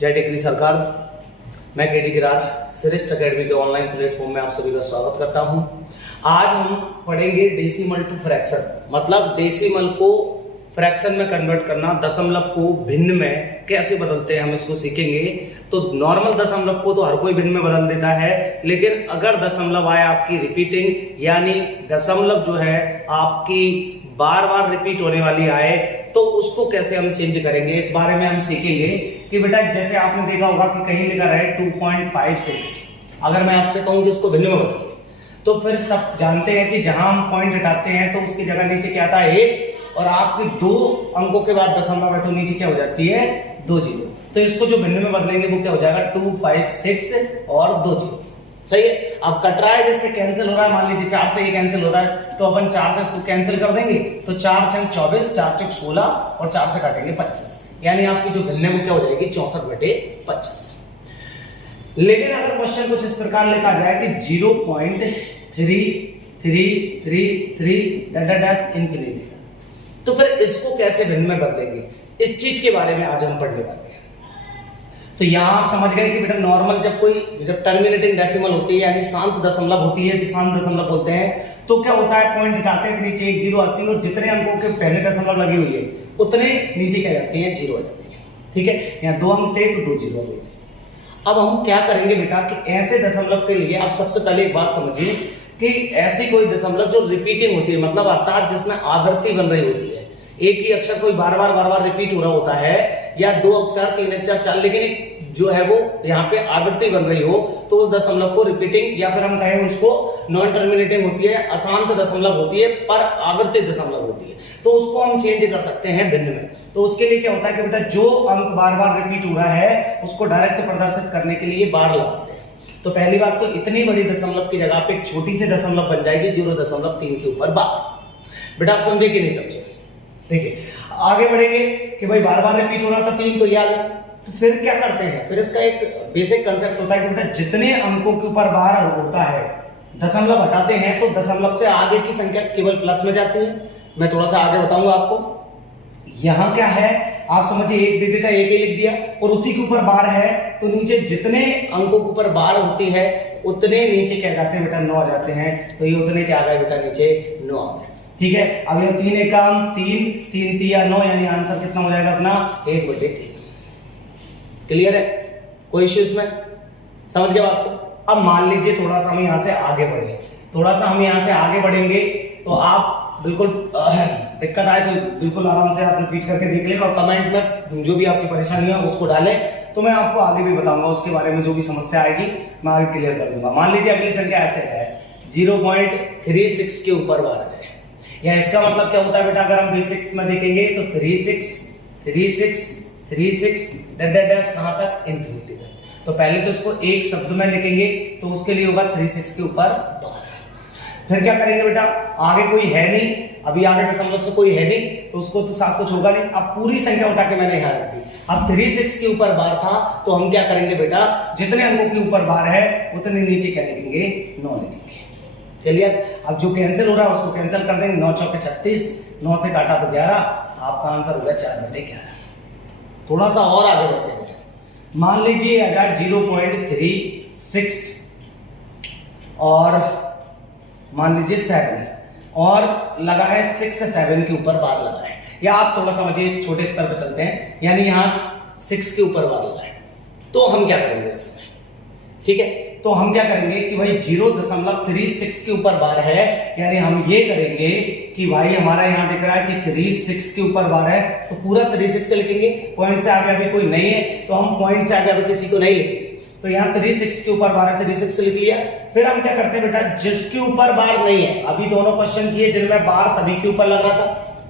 जय टेकरी सरकार। मैं केडी किरार श्रेष्ठ अकेडमी के ऑनलाइन प्लेटफॉर्म में आप सभी का स्वागत करता हूं। आज हम पढ़ेंगे डेसिमल टू फ्रैक्शन, मतलब डेसिमल को फ्रैक्शन में कन्वर्ट करना, दशमलव को भिन्न में कैसे बदलते हैं हम इसको सीखेंगे। तो नॉर्मल दशमलव को तो हर कोई भिन्न में बदल देता है, लेकिन अगर दशमलव आए आपकी रिपीटिंग, यानी दशमलव जो है आपकी बार बार रिपीट होने वाली आए, तो उसको कैसे हम चेंज करेंगे, इस बारे में हम सीखेंगे। कि बेटा जैसे आपने देखा होगा कि कहीं लिखा है 2.56, अगर मैं आपसे कहूं कि इसको भिन्न में बदलिए, तो फिर सब जानते हैं कि जहां हम पॉइंट हटाते हैं तो उसकी जगह नीचे क्या आता है 1, और आपके 2 अंकों के बाद दशमलव है तो नीचे क्या हो जाती है 2 जीरो। तो इसको जो भिन्न में बदलेंगे वो क्या हो जाएगा 256 और 2 जीरो। सही है। अब कट रहा है, जैसे कैंसिल हो रहा है, मान लीजिए 4 से ये कैंसिल हो रहा है तो अपन 4 से इसको कैंसिल कर देंगे, तो 4 छंग 24, 4 चौक 16 और 4 से काटेंगे 25, यानी आपकी जो भिन्न वो क्या हो जाएगी 64/25। लेकिन अगर क्वेश्चन कुछ इस प्रकार लिखा जाए कि 0.3333 इंफिनिटी, तो फिर इसको कैसे भिन्न में बदलेंगे, इस चीज के बारे में आज हम पढ़ने वाले हैं। तो यहां आप समझ गए कि बेटा नॉर्मल जब टर्मिनेटिंग डेसिमल होती है, यानी शांत दशमलव होती है, इसे शांत दशमलव बोलते हैं, तो क्या होता है पॉइंट हटाते हैं नीचे 1 जीरो आती है, और जितने अंकों के पहले दशमलव लगी हुई है उतने नीचे क्या जाती है जीरो आ जाती है। ठीक है, यहाँ 2 अंक थे तो 2 जीरो हुए। अब हम क्या करेंगे बेटा कि ऐसे दशमलव के लिए आप सबसे पहले एक बात समझिए कि ऐसी कोई दशमलव जो रिपीटिंग होती है, मतलब अर्थात जिसमें आवृत्ति बन रही होती है, एक ही अक्षर कोई बार बार रिपीट हो रहा होता है, या 2 अक्षर 3 अक्षर 4, लेकिन एक जो है वो यहाँ पे आवृत्ति बन रही हो, तो उस दशमलव को रिपीटिंग, या फिर हम कहें उसको नॉन टर्मिनेटिंग होती है, अशांत दशमलव होती है पर आवृत्ति दशमलव होती है, तो उसको हम चेंज कर सकते हैं भिन्न में। तो उसके लिए क्या होता है कि बेटा जो अंक बार बार रिपीट हो रहा है उसको डायरेक्ट प्रदर्शित करने के लिए बार लगाते हैं। तो पहली बात तो इतनी बड़ी दशमलव की जगह पे एक छोटी सी दशमलव बन जाएगी 0.3 के ऊपर बार। बेटा आप समझे कि नहीं समझे? ठीक है, आगे बढ़ेंगे कि भाई बार बार रिपीट हो रहा था 3 तो याद है, तो फिर क्या करते हैं, फिर इसका एक बेसिक कंसेप्ट होता है कि बेटा जितने अंकों के ऊपर बार होता है दशमलव हटाते हैं तो दशमलव से आगे की संख्या केवल प्लस में जाती है। मैं थोड़ा सा आगे बताऊंगा आपको। यहां क्या है आप समझिए, एक डिजिट है, एक ही लिख दिया, और उसी के ऊपर बार है, तो नीचे जितने अंकों के ऊपर बार होती है उतने नीचे क्या जाते हैं बेटा 9 आ जाते हैं। तो ये उतने क्या आ गए बेटा नीचे 9 आ गए। ठीक है, अब यह 3 एकम 3, 3 तिया 9, यानी आंसर कितना हो जाएगा अपना 1/3। क्लियर है? कोई इश्यू इसमें? समझ गए बात को? अब मान लीजिए थोड़ा सा हम यहां से आगे बढ़ेंगे, तो आप बिल्कुल दिक्कत आए तो बिल्कुल आराम से आप रिपीट करके देख लें, और कमेंट में जो भी आपकी परेशानी है उसको डालें, तो मैं आपको आगे भी बताऊंगा उसके बारे में। जो भी समस्या आएगी मैं आगे क्लियर कर दूंगा। मान लीजिए अगली संख्या ऐसे है 0.36 के ऊपर बार आ जाए, या इसका मतलब क्या होता है बेटा, अगर हम बेसिक्स में देखेंगे तो 36 डैश कहां तक इंफिनिटी तक। तो पहले तो इसको एक शब्द में लिखेंगे, तो उसके लिए होगा 36 के ऊपर बार। फिर क्या करेंगे बेटा, आगे कोई है नहीं, अभी आगे दशमलव से कोई है नहीं, तो उसको तो साथ कुछ होगा नहीं। अब पूरी संख्या उठा के मैंने यहां रख दी। अब 36 के ऊपर बार था, तो हम क्या करेंगे बेटा, जितने अंकों के ऊपर बार है उतने नीचे क्या लिखेंगे 9 लिखेंगे। चलिए, अब जो कैंसिल हो रहा है उसको कैंसिल कर देंगे, 9 चौके 36, 9 से काटा तो 11, आपका आंसर होगा 4/11। थोड़ा सा और आगे बढ़ते हैं, मान लीजिए आ जाए 0.36 और मान लीजिए 7, और लगा है 6 से 7 के ऊपर बार लगा है, या आप थोड़ा समझिए छोटे स्तर पर चलते हैं, यानी यहां 6 के ऊपर बार लगा है, तो हम क्या करेंगे उस समय? ठीक है, तो हम क्या करेंगे कि भाई 0.36 के ऊपर बार है, यानी हम ये करेंगे कि भाई हमारा यहां दिख रहा है कि 36 के ऊपर बार है, तो पूरा 36 से लिखेंगे। पॉइंट से आगे अभी कोई नहीं है तो हम पॉइंट से आगे अभी किसी को नहीं लिखेंगे, तो यहाँ 36 के ऊपर बार है, 36 लिख लिया। फिर हम क्या करते हैं बेटा, जिसके ऊपर बार नहीं है, अभी दोनों क्वेश्चन किए जिनमें बार सभी के ऊपर लगा था,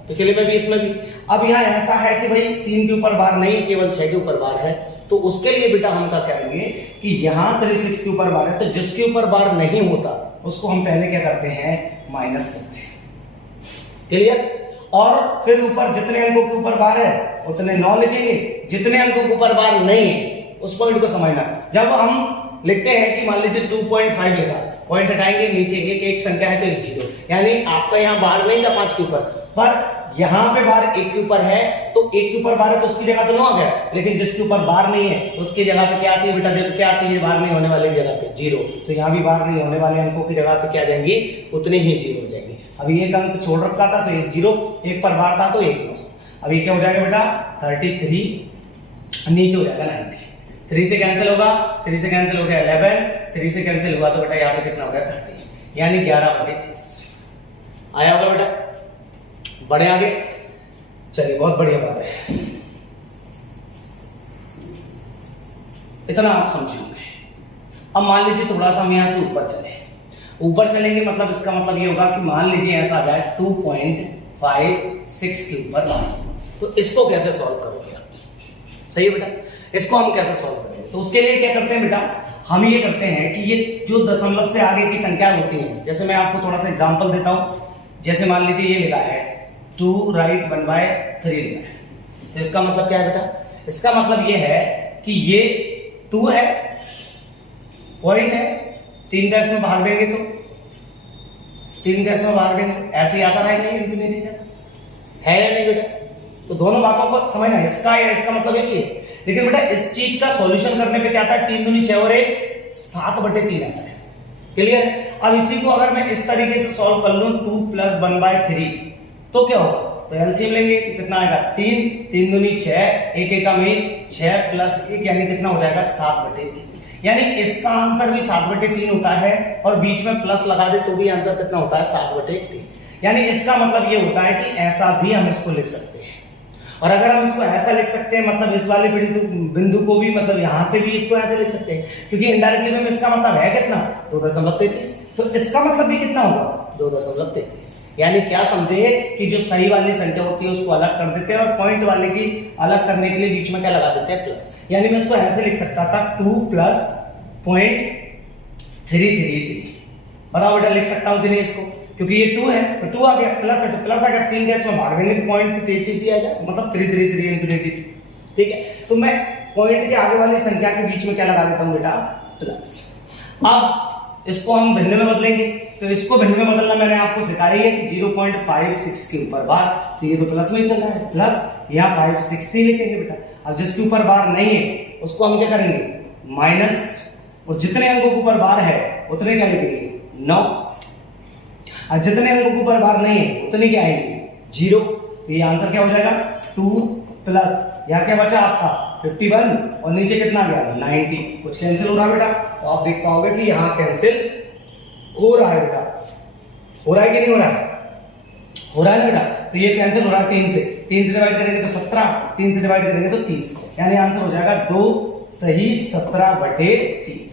पिछले में भी इसमें भी। अब यहाँ ऐसा है कि भाई 3 के ऊपर बार नहीं है, केवल 6 के ऊपर बार है, तो उसके लिए बेटा हम क्या करेंगे कि यहाँ 36 के ऊपर बार है, तो जिसके ऊपर बार नहीं होता उसको हम पहले क्या करते हैं, माइनस करते हैं। क्लियर? और फिर ऊपर जितने अंकों के ऊपर बार है उतने 9 लिखेंगे, जितने अंकों के ऊपर बार नहीं है उस पॉइंट को समझना। जब हम लिखते हैं कि मान लीजिए 2.5 लिखा, पॉइंट हटाएंगे, नीचे एक संख्या है तो 1 जीरो, यानी आपका यहाँ बार नहीं था 5 के ऊपर, पर यहाँ पे बार एक के ऊपर है तो एक के ऊपर बार है तो उसकी जगह तो 9 आ गया, लेकिन जिसके ऊपर बार नहीं है उसकी जगह पे क्या आती है बेटा, देखो क्या आती है, बार नहीं होने वाले की जगह पे 0, तो यहाँ भी बार नहीं होने वाले अंकों की जगह पे क्या आ जाएंगी, उतनी ही 0 हो जाएंगी। अभी एक अंक छोड़ रखा था तो एक 0, एक पर बार था तो एक 9, अभी क्या हो जाएगा बेटा 33, नीचे हो जाएगा 90, 3 से कैंसिल होगा, 3 से कैंसिल हो गया 11, 3 से कैंसिल हुआ तो बेटा यहाँ पे कितना हो गया 30, यानी 11/30 आया होगा बेटा। बढ़े आगे, चलिए बहुत बढ़िया बात है, इतना आप समझे होंगे। अब मान लीजिए थोड़ा सा हम यहाँ से ऊपर चले, ऊपर चलेंगे मतलब इसका मतलब ये होगा कि मान लीजिए ऐसा आ जाए 2.56 के ऊपर, तो इसको कैसे सॉल्व करोगे आप, सही है बेटा, इसको हम कैसे सॉल्व करेंगे, तो उसके लिए क्या करते हैं बेटा, हम ये करते हैं कि ये जो दशमलव से आगे की संख्या होती है, जैसे मैं आपको थोड़ा सा एग्जांपल देता हूं, जैसे मान लीजिए ये लिखा है 2 राइट 1/3 लिखा है, तो इसका मतलब क्या है बेटा, इसका मतलब ये है कि ये 2 है, पॉइंट है, 3 का इसमें भाग देंगे तो 3 का इसमें भाग देंगे, ऐसे ही आता रहेगा ये इंफिनिटी का, है या नहीं बेटा, तो दोनों बातों को समझना, इसका या इसका मतलब एक ही है। लेकिन बेटा इस चीज का सॉल्यूशन करने पे क्या आता है, 3 दूनी 6 और 1 7/3 आता है, क्लियर है। अब इसी को अगर मैं इस तरीके से सॉल्व कर लूं 2 + 1/3 तो क्या होगा, तो एलसीएम लेंगे तो कितना आएगा 3, 3 दूनी 6, 1 1 में 6 + 1 यानी कितना हो जाएगा 7/3, यानी इसका आंसर भी 7/3 होता है, और बीच में प्लस लगा दे तो भी आंसर कितना होता है 7/3, यानी इसका मतलब ये होता है कि ऐसा भी हम इसको लिख सकते हैं। और अगर हम इसको ऐसा लिख सकते हैं मतलब इस वाले बिंदु को भी मतलब यहां से भी इसको ऐसे लिख सकते हैं, क्योंकि इनडायरेक्टली में इसका मतलब है कितना 2.33, तो इसका मतलब भी कितना होगा 2.33, यानी क्या समझे कि जो सही वाली संख्या होती है उसको अलग कर देते हैं और पॉइंट वाले की अलग करने के लिए बीच में क्या लगा देते हैं प्लस, यानी मैं इसको ऐसे लिख सकता था 2 + 0.333, बताओ बेटा लिख सकता हूं कि नहीं इसको, क्योंकि ये 2 है तो 2 आ गया, प्लस है तो प्लस आ गया, 3 का इसमें भाग देंगे तो 0.33 ही आ जाएगा, मतलब 333 इंफिनिटी, ठीक है। तो मैं पॉइंट के आगे वाली संख्या के बीच में क्या लगा देता हूं बेटा प्लस। अब इसको हम भिन्न में बदलेंगे, तो इसको भिन्न में बदलना मैंने आपको सिखाई है कि 0.56 के ऊपर बार, तो ये तो प्लस में ही चल रहा है, प्लस यहाँ 56 ही लिखेंगे बेटा। अब जिसके ऊपर बार नहीं है उसको हम क्या करेंगे माइनस, और जितने अंकों के ऊपर बार है उतने क्या लिखेंगे 9, और जितने अंकों के ऊपर बार नहीं है उतनी क्या आएंगे 0, तो ये आंसर क्या हो जाएगा 2 + यहाँ क्या बचा आपका 51 और नीचे कितना आ गया 90, कुछ कैंसिल हो रहा है बेटा, तो आप देख पाओगे कि यहाँ कैंसिल हो रहा है बेटा, हो रहा है कि नहीं हो रहा है, हो रहा है ना बेटा, तो ये कैंसिल हो रहा है 3 से डिवाइड करेंगे तो 17, 3 से डिवाइड करेंगे तो 30, यानी आंसर हो जाएगा 2 सही 17/30,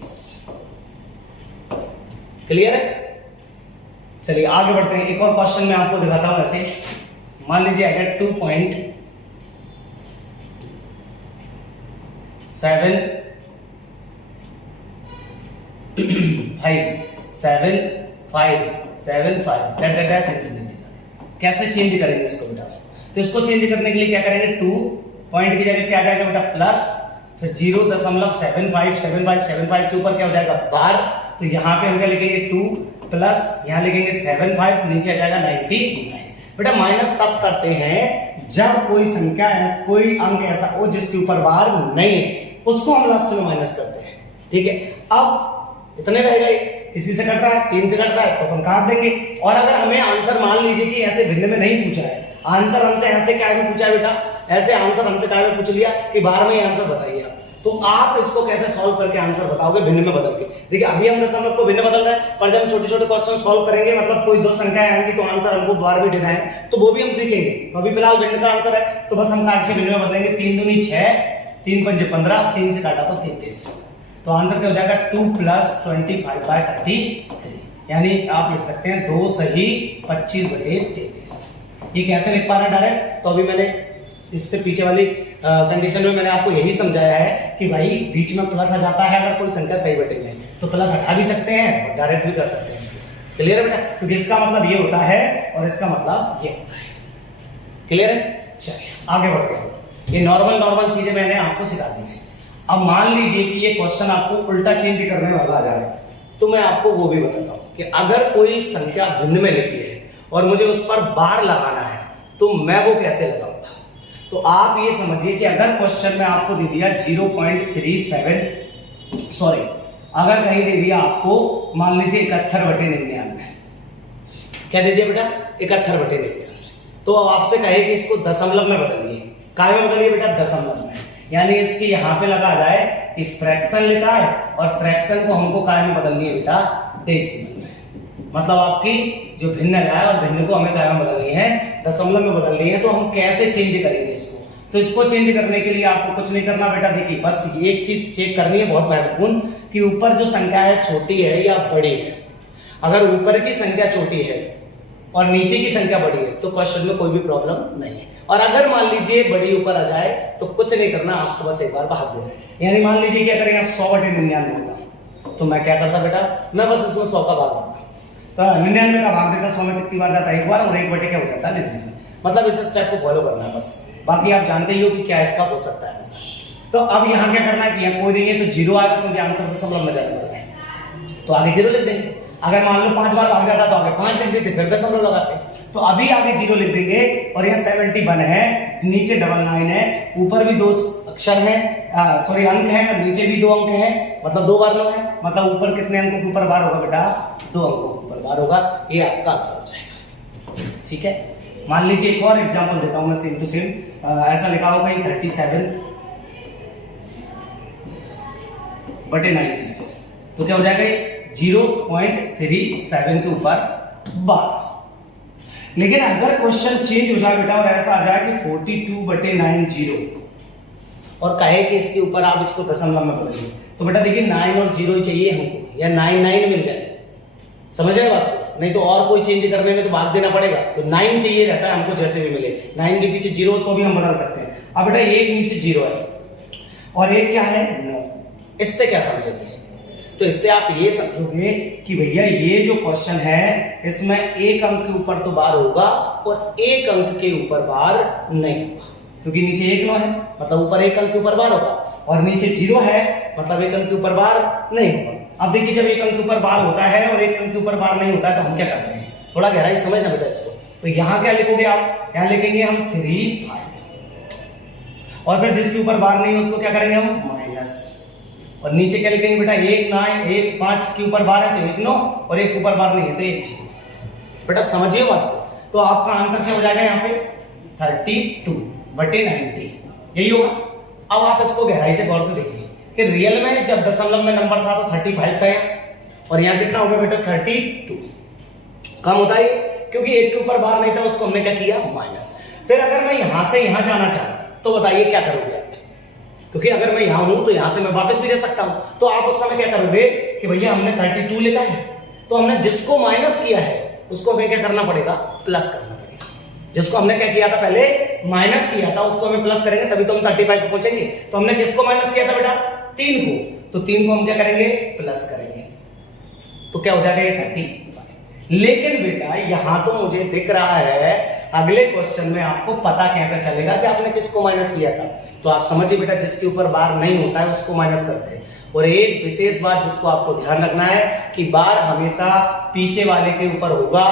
क्लियर है। चलिए आगे बढ़ते हैं, एक और क्वेश्चन मैं आपको दिखाता हूं ऐसे, मान लीजिए अगर 2.75 कैसे चेंज करेंगे इसको बेटा, तो इसको चेंज करने के लिए क्या करेंगे 2 पॉइंट की जगह क्या आ जाएगा बेटा प्लस, फिर 0.7575 के ऊपर क्या हो जाएगा बार, तो यहाँ पे हम क्या लिखेंगे 2 प्लस यहाँ लिखेंगे 75, नीचे आ जाएगा 99। बेटा माइनस तब करते हैं जब कोई संख्या कोई अंक ऐसा हो जिसके ऊपर बार नहीं है, उसको हम लास्ट में माइनस करते हैं, ठीक है। अब इतने रह गए, किसी से कट रहा है 3 से कट रहा है तो अपन काट देंगे, और अगर हमें आंसर मान लीजिए कि ऐसे भिन्न में नहीं पूछा है, आंसर हमसे ऐसे क्या में पूछा है बेटा, ऐसे आंसर हमसे क्या में पूछ लिया कि बार में आंसर बताइए आप, तो आप इसको कैसे सॉल्व करके आंसर बताओगे भिन्न में बदल के। देखिए अभी हम दशमलव को भिन्न बदल रहे हैं, पर जब हम छोटे छोटे क्वेश्चन सॉल्व करेंगे मतलब कोई 2 संख्याएं आएंगी तो आंसर हमको बार में देना है, तो वो भी हम सीखेंगे। तो अभी फिलहाल भिन्न का आंसर है तो बस हम काट के भिन्न में बदलेंगे, 3 दूनी 6, 3 पंजे 15, 3 से काटा तो 33, तो आंसर क्या हो जाएगा 2 + 25/33, यानी आप लिख सकते हैं 2 सही 25/33। ये कैसे लिख पा रहे हैं डायरेक्ट, तो अभी मैंने इससे पीछे वाली कंडीशन में मैंने आपको यही समझाया है कि भाई बीच में प्लस आ जाता है अगर कोई संख्या सही बटे में तो प्लस हटा भी सकते हैं और डायरेक्ट भी कर सकते हैं इसको, क्लियर है बेटा, क्योंकि इसका मतलब ये होता है और इसका मतलब ये होता है, क्लियर है। चलिए आगे बढ़ते हैं, ये नॉर्मल चीजें मैंने आपको सिखा दी है। अब मान लीजिए कि ये क्वेश्चन आपको उल्टा चेंज करने वाला आ जाए, तो मैं आपको वो भी बताता हूं कि अगर कोई संख्या भिन्न में लिखी है और मुझे उस पर बार लगाना है तो मैं वो कैसे लगाऊंगा। तो आप ये समझिए कि अगर क्वेश्चन में आपको दे दिया 0.37, सॉरी अगर कहीं दे दिया आपको मान लीजिए 71/99, क्या दे दिया बेटा 71/99, तो आपसे कहे कि इसको दशमलव में बदलिए। काय में बदलिए बेटा दशमलव में, यानी इसकी यहां पे लगा जाए कि फ्रैक्शन लिखा है और फ्रैक्शन को हमको काय में बदलनी है बेटा डेसिमल में। मतलब आपकी जो भिन्न है और भिन्न को हमें काय में बदलनी है दशमलव में बदलनी है। तो हम कैसे चेंज करेंगे इसको, तो इसको चेंज करने के लिए आपको कुछ नहीं करना बेटा, देखिए बस एक चीज चेक करनी है बहुत महत्वपूर्ण कि ऊपर जो संख्या है छोटी है या बड़ी है। अगर ऊपर की संख्या छोटी है और नीचे की संख्या बड़ी है तो क्वेश्चन में कोई भी प्रॉब्लम नहीं है। और अगर मान लीजिए बड़ी ऊपर आ जाए तो कुछ नहीं करना, आपको बस एक बार भाग देना है। यानी मान लीजिए कि अगर यहाँ 100/99 होता तो मैं क्या करता बेटा, मैं बस इसमें 100 का भाग देता, तो 99 का भाग देता 100 में कितनी बार जाता है, एक बार, और 1/, क्या हो जाता है 99। मतलब इस स्टेप को फॉलो करना है बस, बाकी आप जानते ही हो कि क्या इसका हो सकता है आंसर। तो अब यहाँ क्या करना है कि यहाँ कोई नहीं है तो 0 आएगा क्योंकि आंसर दशमलव में जाने वाला है, तो आगे 0 लिख देंगे। अगर मान लो 5 बार भाग जाता तो आगे 5 लिख देते, फिर दशमलव लगाते। तो अभी आगे 0 लिख देंगे और यहाँ 71 है, नीचे 99 है, ऊपर भी 2 अक्षर है, सॉरी अंक है, और नीचे भी 2 अंक है, मतलब 2 बार 9 है। मतलब ऊपर कितने अंकों के ऊपर बार होगा बेटा, 2 अंकों के ऊपर बार होगा। ये आपका आंसर हो जाएगा। ठीक है, मान लीजिए एक और एग्जांपल देता हूं मैं सेम टू सेम। ऐसा लिखा होगा 37/19, तो क्या हो जाएगा 0.37 के ऊपर बार। लेकिन अगर क्वेश्चन चेंज हो जाए बेटा और ऐसा आ जाए कि 42/90 और कहे कि इसके ऊपर आप इसको दशमलव में बदलिए, तो बेटा देखिए 9 और 0 ही चाहिए हमको, या 9 मिल जाए, समझ रहे बात को, नहीं तो और कोई चेंज करने में तो भाग देना पड़ेगा। तो 9 चाहिए रहता है हमको, जैसे भी मिले 9 के पीछे 0 तो भी हम बदल सकते हैं। अब बेटा एक नीचे 0 है और एक क्या है 9, इससे क्या समझोगे, तो इससे आप ये समझोगे कि भैया ये जो क्वेश्चन है इसमें एक अंक के ऊपर तो बार होगा और एक अंक के ऊपर बार नहीं होगा, क्योंकि नीचे 1 9 है, मतलब ऊपर एक अंक के ऊपर बार होगा, और नीचे 0 है, मतलब एक अंक के ऊपर बार नहीं होगा। अब देखिए जब एक अंक के ऊपर बार होता है और एक अंक के ऊपर बार नहीं होता है तो हम क्या करते हैं, थोड़ा गहराई समझना बेटा इसको। तो यहाँ क्या लिखोगे आप, यहाँ लिखेंगे हम 3 5, और फिर जिसके ऊपर बार नहीं है उसको क्या करेंगे हम माइनस, और नीचे क्या लिखेंगे बेटा 1 9 1 5 के ऊपर बार है तो 1 9, और एक ऊपर बार नहीं है तो 1 0। बेटा समझिए बात को, तो आपका आंसर क्या हो जाएगा यहाँ पे 32/90, यही होगा। अब आप इसको गहराई से गौर से देखिए कि रियल में जब दशमलव में नंबर था तो 35 था और यहाँ कितना हो गया बेटा 32, कम होता है क्योंकि एक के ऊपर बार नहीं था, उसको हमने क्या किया माइनस। फिर अगर मैं यहां से यहां जाना चाहूं तो बताइए क्या करोगे आप, क्योंकि अगर मैं यहां हूं तो यहां से मैं वापस भी जा सकता हूं, तो आप उस समय क्या करोगे कि भैया हमने 32 लिखा है तो हमने जिसको माइनस किया है उसको हमें क्या करना पड़ेगा, प्लस करना पड़ेगा। जिसको हमने क्या किया था पहले माइनस किया था उसको हमें प्लस करेंगे तभी तो हम 35 पे पहुंचेंगे। तो हमने किसको माइनस किया था बेटा 3 को, तो 3 को हम क्या करेंगे प्लस करेंगे, तो क्या हो जाएगा ये 35। लेकिन बेटा यहां तो मुझे दिख रहा है अगले क्वेश्चन में आपको पता कैसे चलेगा कि आपने किसको माइनस किया था। तो आप समझिए बेटा जिसके ऊपर बार नहीं होता है उसको माइनस करते हैं। और एक विशेष बात जिसको आपको ध्यान रखना है कि बार हमेशा पीछे वाले के ऊपर होगा,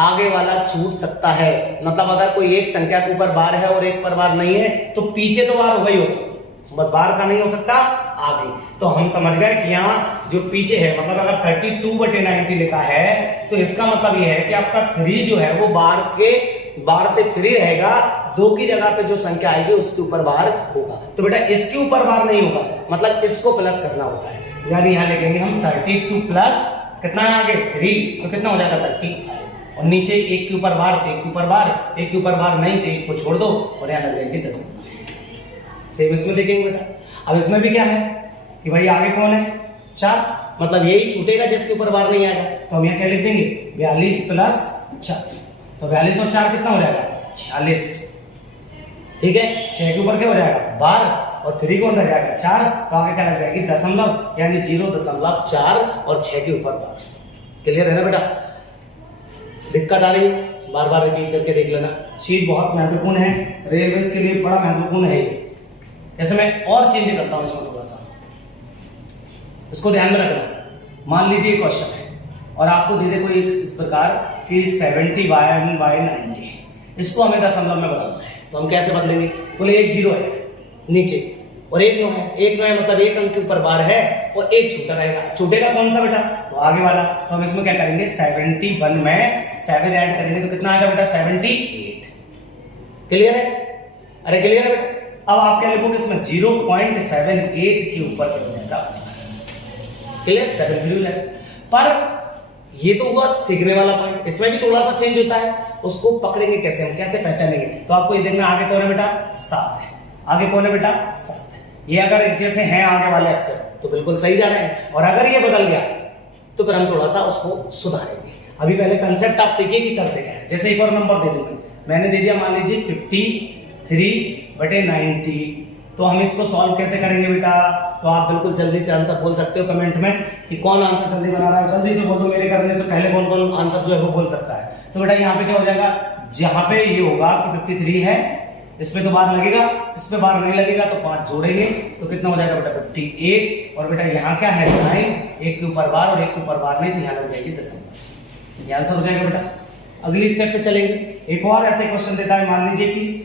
आगे वाला छूट सकता है। मतलब अगर कोई एक संख्या के ऊपर बार है और एक पर बार नहीं है तो पीछे तो बार होगा ही होगा, बस बार का नहीं हो सकता आगे। तो हम समझ गए कि यहाँ जो पीछे है मतलब अगर 32/90 लिखा है तो इसका मतलब यह है कि आपका 3 जो है वो बार से फ्री रहेगा, 2 की जगह पे जो संख्या आएगी उसके ऊपर बार होगा। तो बेटा इसके ऊपर बार नहीं होगा, मतलब इसको प्लस करना होता है। यानी यहां लिखेंगे हम 32 प्लस कितना है आगे 3, तो कितना हो जाएगा 35। और नीचे एक के ऊपर बार तो एक के ऊपर बार, एक के ऊपर बार नहीं तो एक को छोड़ दो और यहाँ लग जाएगी 10। सेम इसमें देखेंगे बेटा। अब इसमें भी क्या है कि भाई आगे कौन है 4, मतलब यही छूटेगा जिसके ऊपर बार नहीं आएगा। तो हम यहाँ क्या लिख देंगे 42 प्लस 4, तो 42 और 4 कितना हो जाएगा 46। ठीक है, 6 के ऊपर क्या हो जाएगा 12 और 3 कौन रह जाएगा 4, तो आगे क्या लग जाएगी दशमलव, यानी 0.4 और 6 के ऊपर बार। क्लियर है ना बेटा, दिक्कत आ रही है बार बार रिपीट करके देख लेना। चीज बहुत महत्वपूर्ण है, रेलवेज के लिए बड़ा महत्वपूर्ण है। जैसे मैं और चेंज करता हूं इसमें थोड़ा सा, इसको ध्यान में रखना। मान लीजिए क्वेश्चन है और आपको दे दे कोई इस प्रकार कि 71/90, इसको हमें दशमलव में बदलना है, तो हम कैसे बदलेंगे? बोले एक 0 है नीचे और एक 9 है, एक 9 है मतलब एक अंक के ऊपर बार है और एक छूटा रहेगा। छूटेगा कौन सा बेटा? तो आगे वाला। तो हम इसमें क्या करेंगे? 71 में 7 ऐड करेंगे तो कितना आएगा बेटा? 78। क्लियर है? अरे क्लियर है बेटा? अब आप क्या लिखोगे इसमें? 0.78 के ऊपर क्या हो जाएगा? क्लियर? 73 है। पर ये तो हुआ सीखने वाला पॉइंट, इसमें भी थोड़ा सा चेंज होता है, उसको पकड़ेंगे कैसे, हम कैसे पहचानेंगे? तो आपको ये देखना आगे कौन है बेटा? 7 है। आगे कौन है बेटा? 7 है। ये अगर एक जैसे हैं आगे वाले अक्षर तो बिल्कुल सही जा रहे हैं, और अगर ये बदल गया तो फिर हम थोड़ा सा उसको सुधारेंगे। अभी पहले कंसेप्ट आप सीखिए कि करते क्या है। जैसे एक और नंबर दे दूं मैंने दे दिया मान लीजिए 53/90, तो हम इसको सॉल्व कैसे करेंगे बेटा? तो आप बिल्कुल जल्दी से आंसर बोल सकते हो कमेंट में कि कौन आंसर जल्दी बना रहा है, जल्दी से बोलो। मेरे करने से पहले कौन कौन आंसर जो है वो बोल सकता है। तो बेटा यहाँ पे क्या हो जाएगा? जहां पे ये होगा कि 53 है, इस पे तो बार लगेगा, इस पे बार नहीं लगेगा, तो 5 जोड़ेंगे तो कितना हो जाएगा बेटा? 58। और बेटा यहाँ क्या है? 9, एक के ऊपर बार और एक के ऊपर बार नहीं, तो यहाँ लग जाएगी 10। ये आंसर हो जाएगा बेटा। अगली स्टेप पे चलेंगे। एक और ऐसे क्वेश्चन देता है, मान लीजिए कि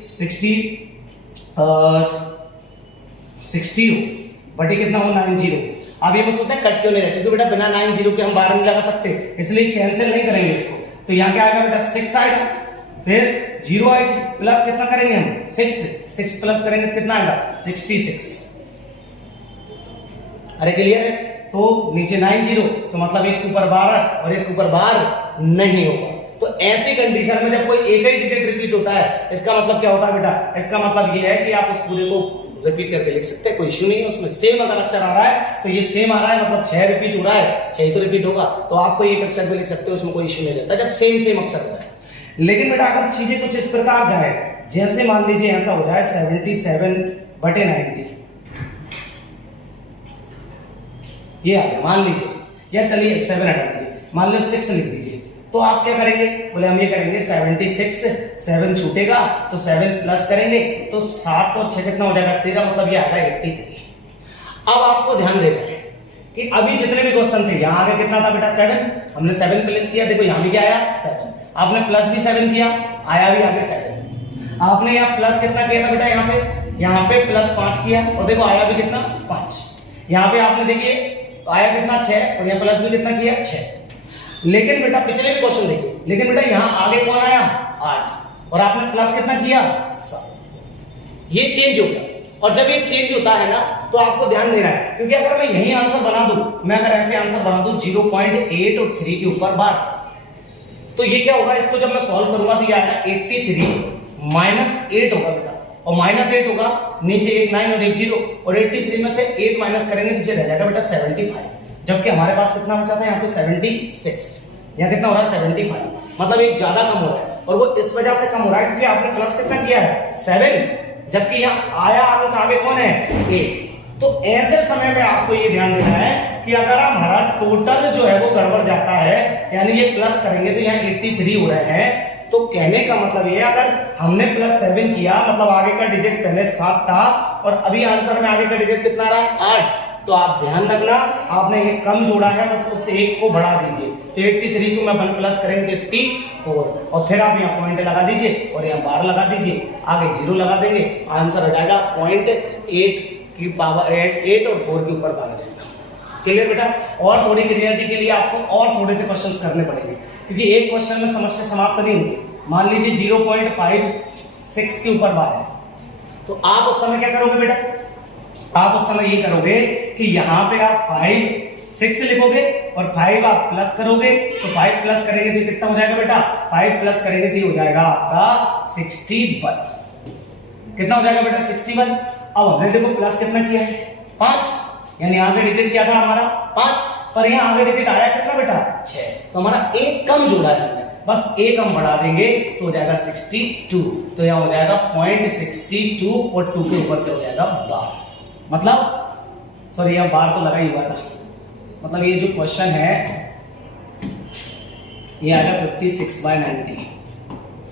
60 हो बटे कितना हो? 90। अब ये सोचते हैं कट क्यों नहीं रहे, क्योंकि बेटा बिना 90 के हम बार नहीं लगा सकते, इसलिए कैंसिल नहीं करेंगे इसको। तो यहाँ क्या आएगा बेटा? 6 आएगा, फिर 0 आएगी, प्लस कितना करेंगे हम? 6 प्लस करेंगे तो कितना आएगा? 66। अरे क्लियर है? तो नीचे 90 तो मतलब एक के ऊपर 12 और एक के ऊपर बार नहीं होगा। तो ऐसी कंडीशन में जब कोई एक ही डिजिट रिपीट होता है, इसका मतलब क्या होता है बेटा? इसका मतलब ये है कि आप उस पूरे को रिपीट करके लिख सकते हैं, कोई इश्यू नहीं है उसमें। सेम अगर अक्षर आ रहा है तो ये सेम आ रहा है, मतलब 6 रिपीट हो रहा है, 6 तो रिपीट होगा, तो आप कोई एक अक्षर भी लिख सकते हो, उसमें कोई इश्यू नहीं रहता जब सेम अक्षर हो जाए। लेकिन बेटा अगर चीजें कुछ इस प्रकार जाए, जैसे मान लीजिए ऐसा हो जाए 77/90, ये आ गया मान लीजिए, या चलिए 7 हटा दीजिए, मान लो 6 लिख दीजिए, तो आप क्या करेंगे? बोले हम ये करेंगे 76, 7 छूटेगा तो 7 प्लस करेंगे तो 7 और 6 कितना हो जाएगा? 13, मतलब ये आएगा 83। अब आपको ध्यान देना है कि अभी जितने भी क्वेश्चन थे, यहाँ आगे कितना था बेटा? 7, हमने 7 प्लस किया, देखो यहाँ भी क्या आया? 7। आपने प्लस भी 7 किया, आया भी आगे 7। आपने यहाँ प्लस कितना किया था बेटा? यहाँ पे प्लस 5 किया और देखो आया भी कितना? 5। यहाँ पे आपने देखिए आया कितना? 6, और यहाँ प्लस भी कितना किया? 6। लेकिन बेटा पिछले भी क्वेश्चन देखिए, लेकिन बेटा यहाँ आगे कौन आया? 8, और आपने प्लस कितना किया? 7। ये चेंज हो गया, और जब ये चेंज होता है ना तो आपको ध्यान देना है, क्योंकि अगर मैं यही आंसर बना दूं, मैं अगर ऐसे आंसर बना दूं 0.8 और 3 के ऊपर बार, तो ये क्या होगा? इसको जब मैं सॉल्व करूंगा तो ये आएगा 83 -8 होगा बेटा, और -8 होगा, नीचे एक 9 और एक 0, और 83 में से 8 माइनस करेंगे तो रह जाएगा बेटा 75, जबकि हमारे पास कितना बचा था? यहाँ पे 76, यहाँ कितना हो रहा है? 75, मतलब एक ज्यादा कम हो रहा है, और वो इस वजह से कम हो रहा है क्योंकि आपने प्लस कितना किया है? 7, जबकि यहाँ आया अंक आगे कौन है? 8। तो ऐसे समय में आपको ये ध्यान देना है कि अगर हमारा टोटल जो है वो गड़बड़ जाता है, यानी ये प्लस करेंगे तो यहाँ 83 हो रहे हैं, तो कहने का मतलब ये अगर हमने +7 किया, मतलब आगे का डिजिट पहले 7 था और अभी आंसर में आगे का डिजिट कितना रहा? 8, तो आप ध्यान रखना आपने ये कम जोड़ा है, बस उस 1 को बढ़ा दीजिए, तो 83 को मैं 1 प्लस करेंगे 84, और फिर आप यहाँ पॉइंट लगा दीजिए और यहाँ बार लगा दीजिए, आगे 0 लगा देंगे, आंसर हो जाएगा 0.8 की पावर 8 और 4 के ऊपर बार आ जाएगा। क्लियर बेटा? और थोड़ी क्लियरिटी के लिए आपको और थोड़े से क्वेश्चंस करने पड़ेंगे, क्योंकि एक क्वेश्चन में समस्या समाप्त नहीं होती। मान लीजिए 0.56 के ऊपर बार है, तो आप उस समय क्या करोगे बेटा? आप उस समय ये करोगे कि यहाँ पे आप 5, 6 लिखोगे और 5 आप प्लस करोगे, तो 5 प्लस करेंगे तो कितना हो जाएगा बेटा? 5 प्लस करेंगे तो हो जाएगा आपका 61। कितना हो जाएगा बेटा? 61। अब हमने देखो प्लस कितना किया है? 5, यानी यहाँ पे डिजिट क्या था हमारा? 5, पर यहाँ आगे डिजिट आया कितना बेटा? 6, तो हमारा एक कम जोड़ा है हमने, बस एक हम बढ़ा देंगे तो हो जाएगा 62, तो यहाँ हो जाएगा 0.62 और 2 के ऊपर क्या हो जाएगा? बार, मतलब सॉरी यहाँ बार तो लगा ही हुआ था, मतलब ये जो क्वेश्चन है ये आएगा 56/90,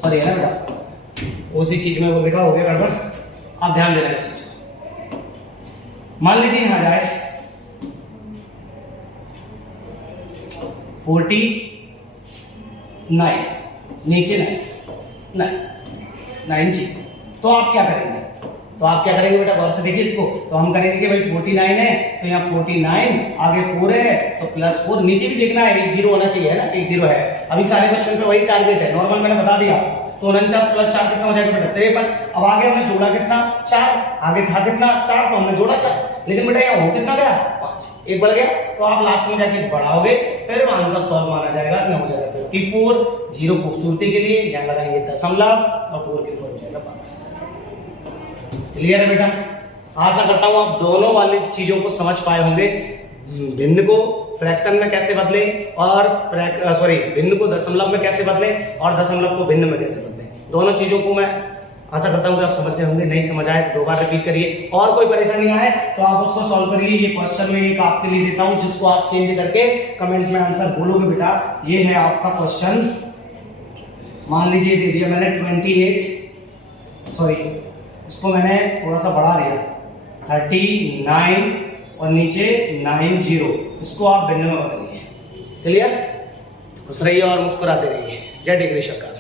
सॉरी है ना बेटा, उसी चीज में वो लिखा हो गया गड़बड़, आप ध्यान देना इस चीज। मान लीजिए यहां जाए 49, नीचे 9, 9 जीरो। तो आप क्या करेंगे, तो आप क्या करेंगे बेटा, गौर से देखिए इसको। तो हम करेंगे कि भाई 49 है तो यहाँ 49 आगे 4 है तो +4, नीचे भी देखना है 1 जीरो होना चाहिए, है ना, 1 जीरो है। अभी सारे क्वेश्चन पे वही टारगेट है, नॉर्मल मैंने बता दिया। तो 49 + 4 कितना हो जाएगा बेटा 53। अब आगे हमने जोड़ा कितना 4, आगे था कितना 4 तो हमने जोड़ा 4, लेकिन बेटा यहाँ हो कितना गया 5, एक बढ़ गया। तो आप लास्ट में जाके बढ़ाओगे फिर आंसर सॉल्व माना जाएगा, यहाँ हो जाएगा 54। जीरो खूबसूरती के लिए यहाँ लगाएंगे दशमलव और 4 के ऊपर हो जाएगा 5। क्लियर है बेटा? आशा करता हूं आप दोनों वाली चीजों को समझ पाए होंगे, भिन्न को फ्रैक्शन में कैसे बदले और भिन्न को दशमलव में कैसे बदले और दशमलव को भिन्न में कैसे बदले। दोनों चीजों को मैं आशा करता हूं कि आप समझ गए होंगे। नहीं समझ आए तो 2 बार रिपीट करिए, और कोई परेशानी आए तो आप उसको सॉल्व करिए। ये क्वेश्चन में एक आपके लिए देता हूं जिसको आप चेंज करके कमेंट में आंसर बोलोगे बेटा। ये है आपका क्वेश्चन, मान लीजिए दे दिया मैंने 28, इसको मैंने थोड़ा सा बढ़ा दिया 39 और नीचे 90, इसको आप भिन्न में बदलिए। क्लियर? खुश रहिए और मुस्कुराते रहिए। जय डिग्री सरकार।